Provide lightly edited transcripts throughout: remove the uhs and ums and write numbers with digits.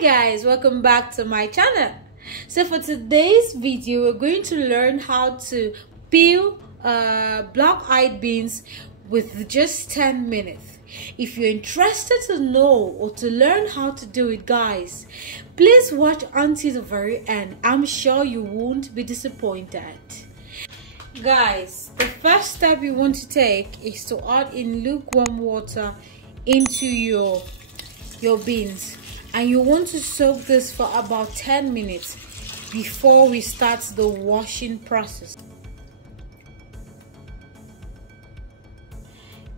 guys, welcome back to my channel. So for today's video, we're going to learn how to peel black-eyed beans with just 10 minutes. If you're interested to know or to learn how to do it, guys, please watch until the very end. I'm sure you won't be disappointed. Guys, the first step you want to take is to add in lukewarm water into your beans, and you want to soak this for about 10 minutes before we start the washing process.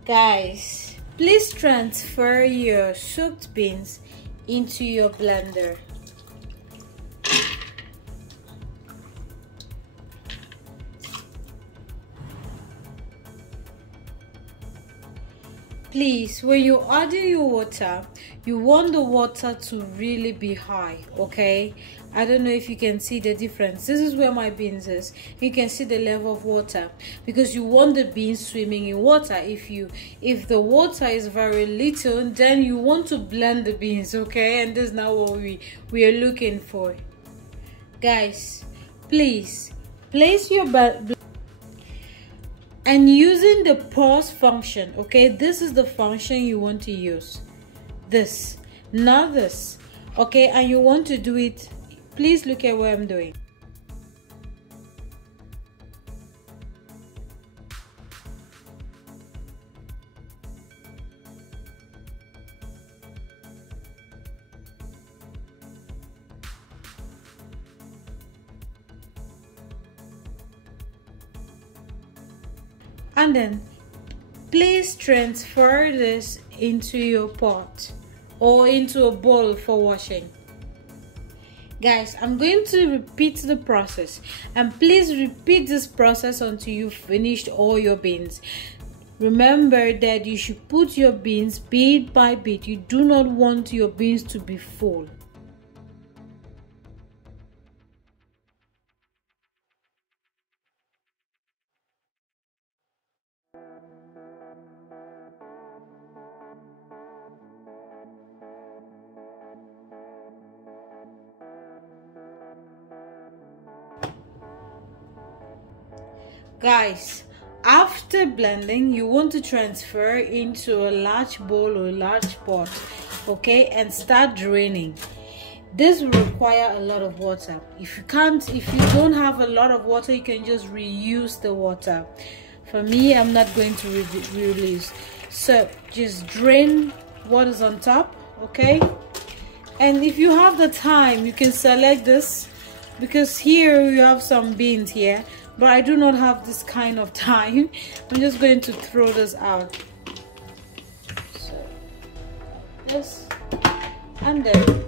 Guys, please transfer your soaked beans into your blender. Please, when you add your water, you want the water to really be high, okay? I don't know if you can see the difference. This is where my beans is. You can see the level of water because you want the beans swimming in water. If the water is very little, then you want to blend the beans, okay? And this is not what we are looking for. Guys, please place your and using the pause function, okay? This is the function you want to use. This, not this, okay? And you want to do it, please look at what I'm doing. And then please transfer this into your pot or into a bowl for washing. Guys, I'm going to repeat the process, and please repeat this process until you've finished all your beans. Remember that you should put your beans bit by bit. You do not want your beans to be full. Guys, after blending, you want to transfer into a large bowl or a large pot, okay, and start draining. This will require a lot of water. If you don't have a lot of water, you can just reuse the water. For me, I'm not going to reuse, so just drain what is on top, okay? And if you have the time, you can select this, because here you have some beans here, but I do not have this kind of time. I'm just going to throw this out. So this, and then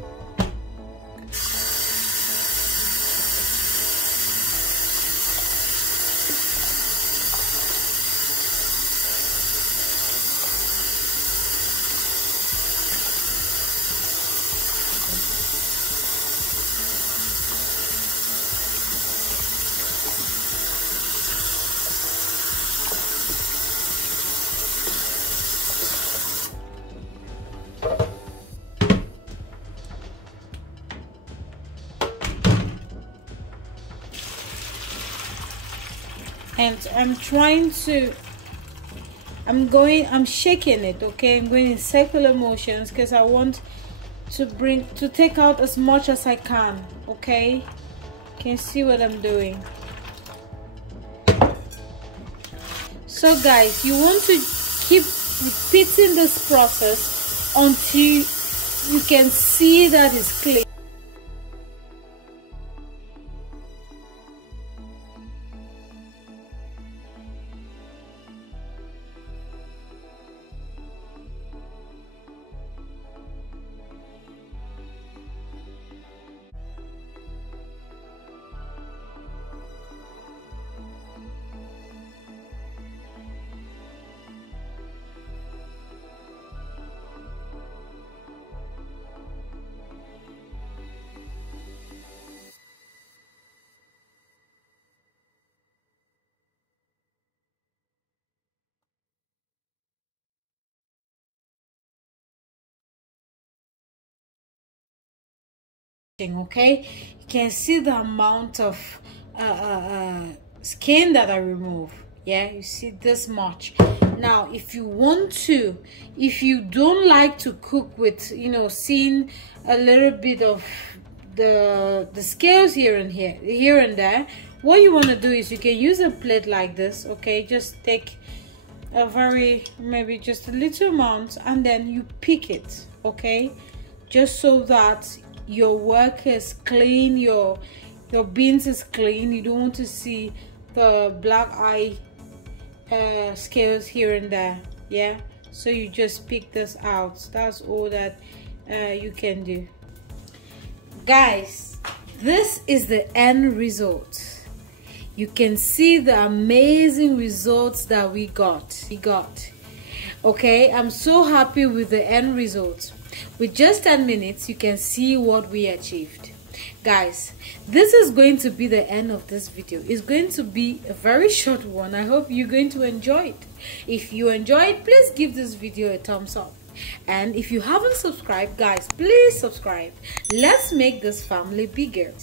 and I'm shaking it, okay? I'm going in circular motions because I want to take out as much as I can, okay? Can you see what I'm doing? So guys, you want to keep repeating this process until you can see that it's clear. Okay, you can see the amount of skin that I remove. Yeah, you see this much. Now if you want to, if you don't like to cook with, you know, seeing a little bit of the scales here and there, what you want to do is you can use a plate like this. Okay, just take a very, maybe just a little amount, and then you pick it. Okay, just so that your work is clean, your beans is clean. You don't want to see the black eye scales here and there. Yeah, so you just pick this out. That's all that you can do. Guys, this is the end result. You can see the amazing results that we got. Okay, I'm so happy with the end result. With just 10 minutes, you can see what we achieved. Guys, this is going to be the end of this video. It's going to be a very short one. I hope you're going to enjoy it. If you enjoy it, please give this video a thumbs up. And if you haven't subscribed, guys, please subscribe. Let's make this family bigger.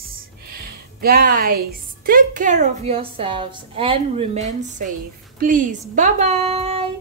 Guys, take care of yourselves and remain safe. Please, bye-bye.